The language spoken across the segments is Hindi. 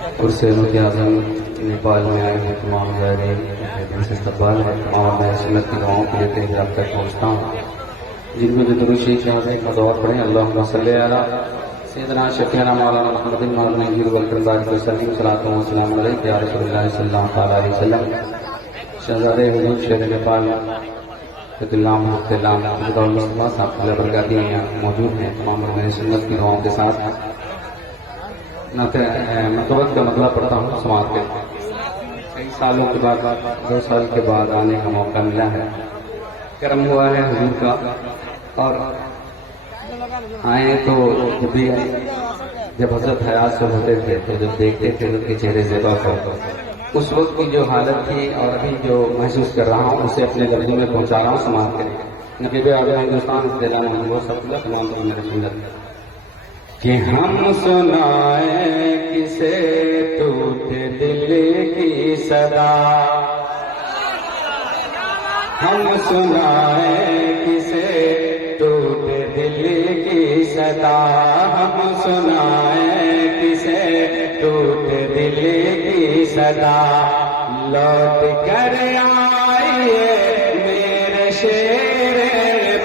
हुसैन आजम नेपाल में आए हैं। तमाम ज़ायरीन से इस्तकबाल है। तमाम मैं सुन्नत की दुआओं को लेते हुए अब तक पहुँचता हूँ। जिनको जो दुरूद शरीफ याद है एक दौर पढ़ें। अल्लाहुम्मा सल्ली अला सय्यिदना शफीअना मौलाना मुहम्मदिन मौलाना नबी वल बारिक वसल्लम सल्लल्लाहु अलैहि या रसूलुल्लाह सल्लल्लाहु अलैहि वसल्लम। शहजादे हुजूर शेर नेपाल बरकाती मौजूद हैं। तमाम मैं सुन्नत की दुआओं के साथ मतवत का मतलब पढ़ता हूँ। समाज के कई सालों के बाद 2 साल के बाद आने का मौका मिला है। करम हुआ है हुजूर का। और आए तो जब हजरत हयात से होते थे तो जब देखते थे उनके चेहरे ज़ेबा को, उस वक्त की जो हालत थी और अभी जो महसूस कर रहा हूँ उसे अपने लफ्ज़ों में पहुँचा रहा हूँ समाज के लिए। नबी आगे हिंदुस्तान वो सब तमाम मेरे सुंदर कि हम सुनाए किसे टूटे दिल की सदा, हम सुनाए किसे टूटे दिल की सदा, हम सुनाए किसे टूटे दिल की सदा। लौट कर आइए मेरे शेर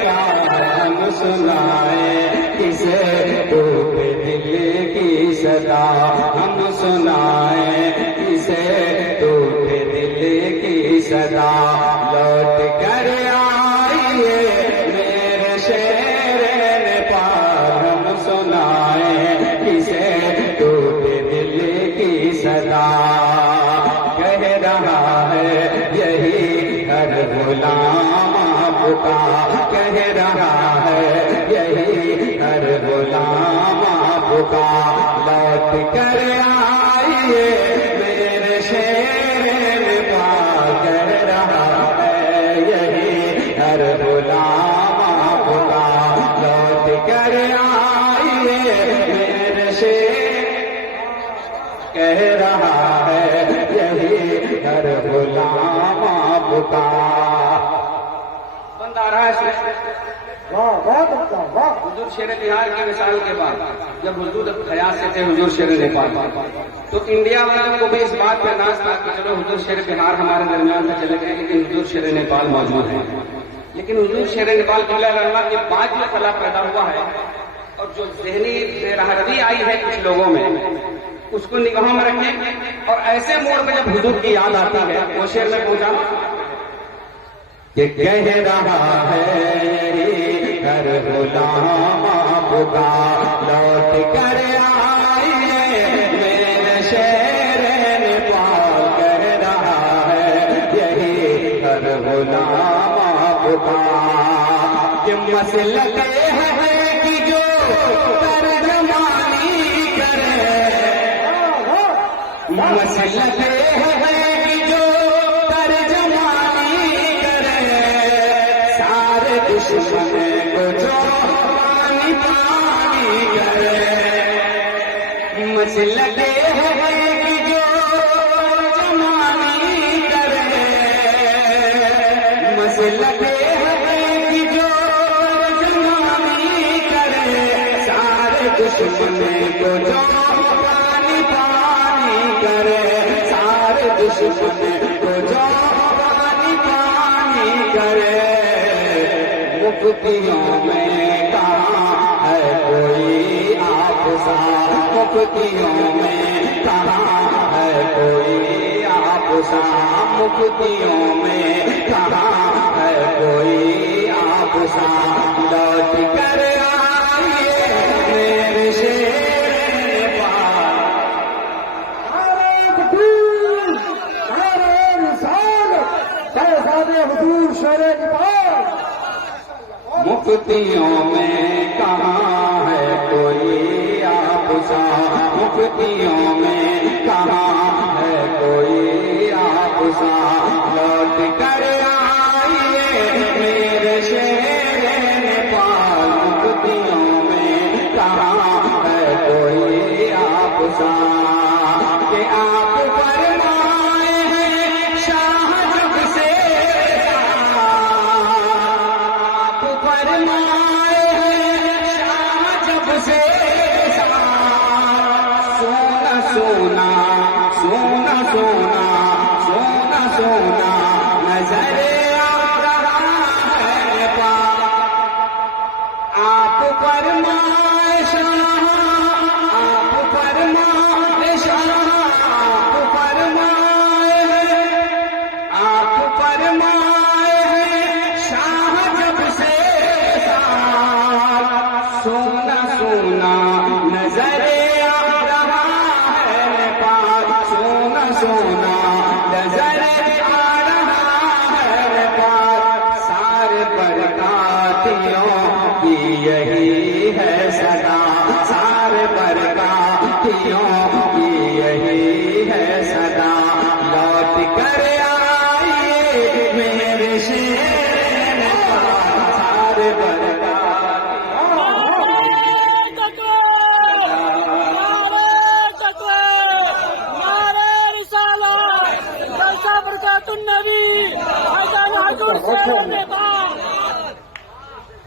प्यार, हम सुनाए किसे टूटे दिल की सदा, हम सुनाए किसे टूटे दिल की सदा। लौट कर आइए मेरे शेर प्यार, हम सुनाए किसे टूटे दिल की सदा। कह रहा है यही हर गुलाम आपका, कह रहा है यही हर गुलाम आपका। लौट कर आइए मेरे शेर प्यार, कह रहा है यही हर गुलाम आपका। लौट कर आइए मेरे शेर, कह रहा है यही हर गुलाम आपका। बंद आ रहा है हुजूर शेर बिहार की मिसाल के बाद जब हुजूर हयात से थे हुजूर शेर नेपाल, तो इंडिया वालों को भी इस बात पर नाज था कि चलो हुजूर शेर बिहार हमारे दरमियान से चले गए लेकिन हुजूर शेर नेपाल मौजूद है। लेकिन हुजूर शेर नेपाल के बाद जो कला पैदा हुआ है और जो ज़हनी बेराहती आई है कुछ लोगों में, उसको निगाह में रखें। और ऐसे मोड़ में जब हुजूर की याद आती है वो शेर में पहुंचा कि कह रहा है हर गुलाम आपका। लौट कर आइए मेरे शेर नेपाल, कह रहा है यही हर गुलाम आपका। कि मसलक है कि जो तर्जमानी करे, मसलक है कि जो तर्जमानी करे, सारे दुश्मन को जो पानी पानी करे। मसलक है कि जो तर्जमानी करे, मसलक है कि जो तर्जमानी करे, सारे दुश्मन को जो पानी पानी करे, सारे दुश्मन को जो पानी पानी करे। मुफ्तियों में कहाँ है कोई आपसा, मुफ्तियों में कहाँ है कोई आपसा, मुफ्तियों में कहाँ है कोई आपसा। लौट कर आइए मेरे शेर पार, हुजूर शेर नेपाल। मुफ्तियों में कहाँ है कोई आपसा, मुफ्तियों में कहाँ है कोई आपसा। लौट कर आइए मेरे शेर नेपाल, मुफ्तियों में कहाँ है कोई आपसा। कि आप फरमाए हैं शाह जब से, आप फरमाए हैं शाह जब से, सोना सोना सोना सोना सोना नजर आ रहा है आप फरमाए शाह, आप फरमाए शाह, आप फरमाए आप फरमाए हैं शाह जब से सोना सोना नजर आ रहा है नेपाल, सोना सोना नजर आ रहा है नेपाल। सारे बरकातियों की यही है सदा, सारे बरकातियों की यही है सदा। लौट कर आइए मेरे शेर नेपाल, सारे बरकातियों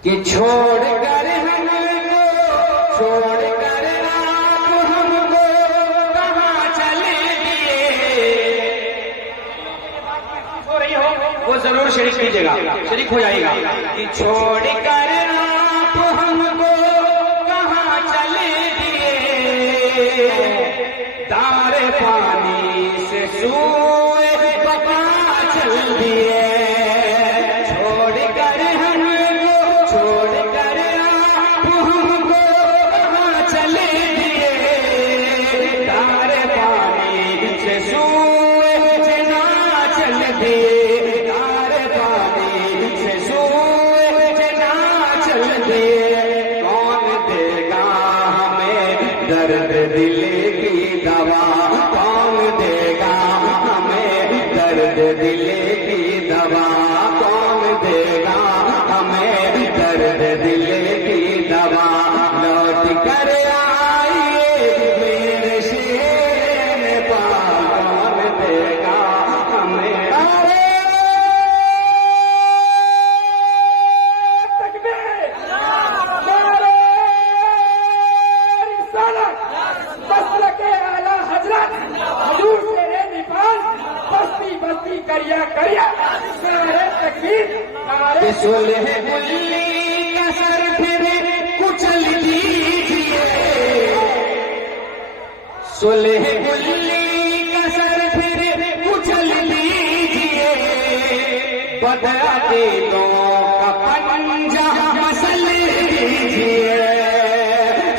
कि छोड़ कर हमको, छोड़ कर आप हमको कहाँ चले गए। हो रही हो वो जरूर शरीक कीजिएगा, शरीक हो जाएगा। कि छोड़ कर आप हमको कहाँ चले गए, तारे पानी से सूए बता चल दिए। दर्द दिल की दवा कौन देगा हमें, दर्द दिल की दवा कौन देगा हमें, दर्द दिल की दवा। लौट कर आइए मेरे शेर नेपाल, कौन देगा हमें। करिया करिया सुलह गुल्ली का सर फिर कुचल दीजिए, सुलह गुल्ली का सर फिर कुचल दीजिए। बदअकीदों का पंजा मसल दीजिए,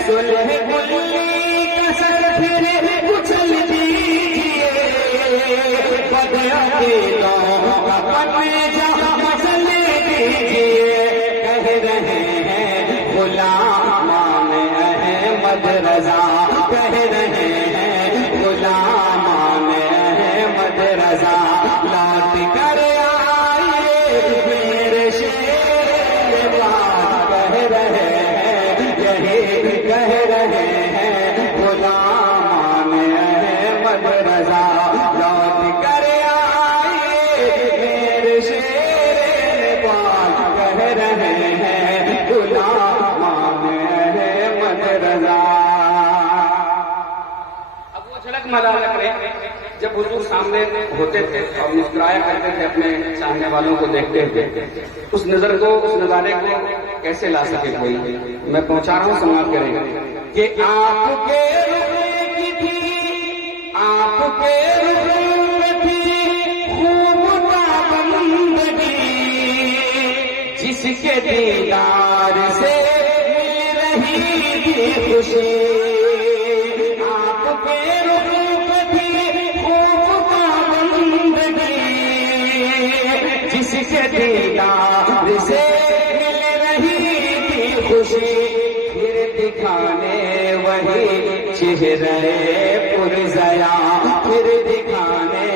सुलह गुल्ली का सर फिर कुचल दीजिए। बदअकीदों का पंजा मसल दीजिए। कह रहे हैं गुलाम अहमद रजा, कह रहे हैं गुलाम अहमद रजा। लौट कर आइए मेरे शेर बात, कह रहे हैं यही कह रहे हैं गुलाम अहमद रजा। लौट कर आइए मेरे शेर बात, कह रहे हैं गुलाम अहमद रजा। अब वो झलक मलाल करें जब हुजूर सामने होते थे और मुस्कुराया करते थे अपने चाहने वालों को देखते थे, उस नजर को, उस नजारे को कैसे ला सके कोई। मैं पहुंचा रहा हूं, समाप्त करेंगे कि आपके रूप की थी, आपके रूप थी खूब बंदगी, जिसके दीदार से मिल रही थी खुशी। आपके रूप थी खूब बंदगी, जिसके दीदार से मिल रही थी खुशी। फिर दिखाने वही चेहरे पुरज़या, फिर दिखाने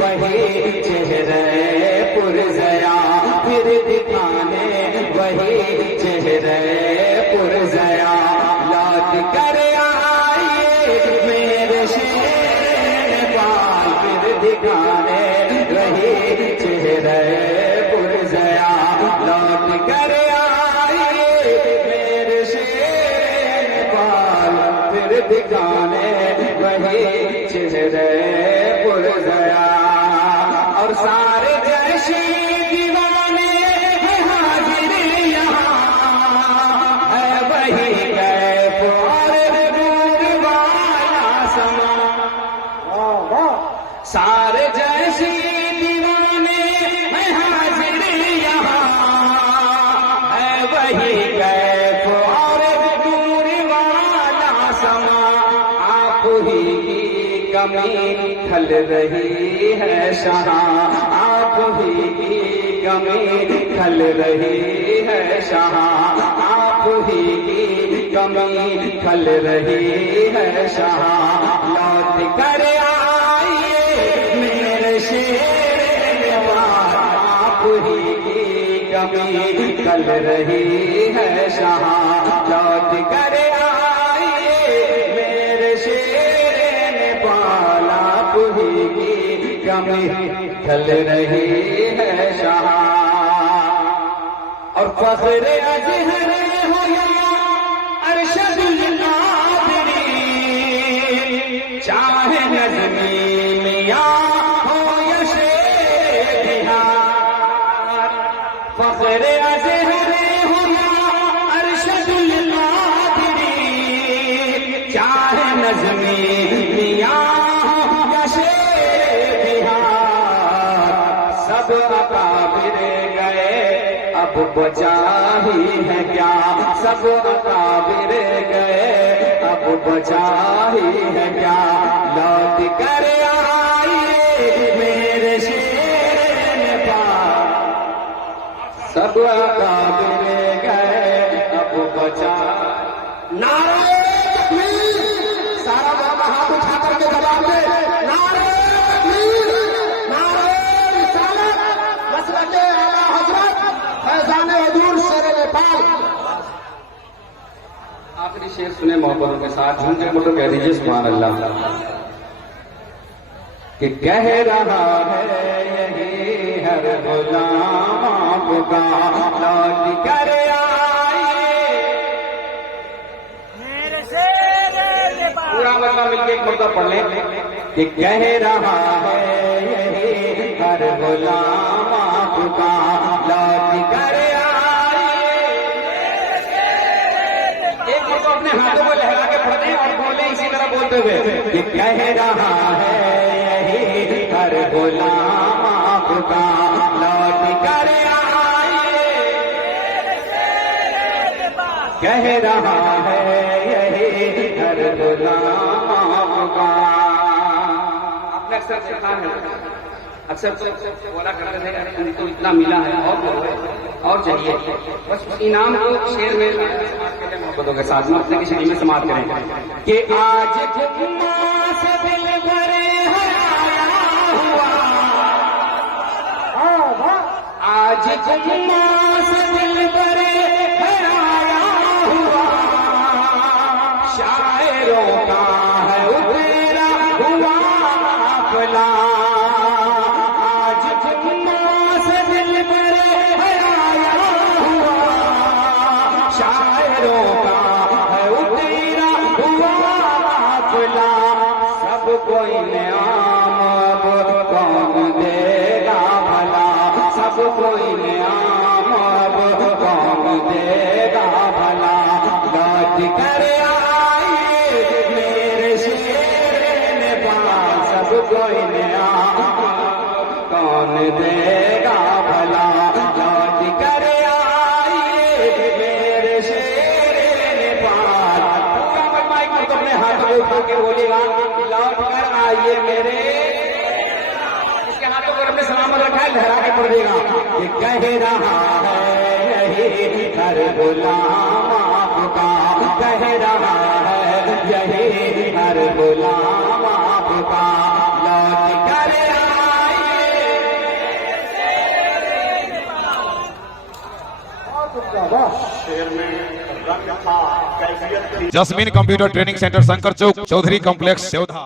वही चेहरे पुरज़या, फिर दिखाने वही चेहरे पुरज़या। लौट कर आइए मेरे शेर बाल, फिर दिखाने वही चेहरे पुरज़या। लौट कर आइए मेरे शेर बाल, फिर दिखा दीवाने वही चेहरे पुर गया और सारे जैसी दीवाने हैं हाजिर यहाँ है वही कैफ और दूर वाला समा सारे जैसी दीवाने हैं हाजिर यहाँ है वही कैफ और दूर वाला समा आप ही की कमी खल रही है शाह आप ही की कमी खल रही है शाह आप ही की कमी खल रही है शाह लौट कर आइए मेरे शेर आप ही की कमी खल रही है शाह लौट कर आइए मेरे शेर आप ही की कमी खल रही है शाह और फख्र अजहर हो या अरशदुल कादरी चाहे नज़्मी मियां हो या शेर बिहार फख्र अजहर हो या अरशदुल कादरी चाहे नज़्मी मियां सब अकाबिर गए अब बचा ही है क्या सब अकाबिर गए अब बचा ही है क्या लौट कर आइए मेरे शेर पार सब अकाबिर गए अब बचा नारे तकबीर सारा बाबा हाथ उठा करके जवाब दे नारे आखिरी शेर सुने मोहब्बतों के साथ झूठे मोटो कह दीजिए सुभान अल्लाह कि कह रहा है यही हर गुलाम आपका लौट कर आइए पूरा मतलब मिलके एक मुद्दा पढ़ लें कि कह रहा है यही हर गुलाम आपका लौट कर अपने हाथों को लहरा के पढ़े और बोले इसी तरह बोलते हुए ये कह रहा है यही हर गुलाम आपका लौट कर आइए कह रहा है यही हर गुलाम आपका आपने अक्सर देखा है अक्सर तो बोला करते थे उनको इतना मिला है और चाहिए बस इनाम को शेर में मोहब्बतों के साथ में अपने की शरीर में समाप्त करें कि आज जुम्मा से दिल भरे आया हुआ आज जुम्मा से दिल भरे आया हुआ शायरों का है उतेरा हुआ अपना कोई नियाम अब कौन देगा भला सब कोई नियाम अब कौन देगा भला लौट कर आइए मेरे शेर पास सब कोई नियाम कौन देगा भला लौट कर आइए मेरे शेर पास पूरा माइक को अपने हाथ में उठा के बोलेगा लौट कर आइए मेरे इसके हाथों पर अपने सलामत रखा है लहरा के पड़ देगा कि कह रहा है यही हर गुलाम आपका कह रहा है यही हर गुलाम आपका लौट कर Jasmine computer training centre, Shankar Chowk, Chaudhary complex, सेवधा।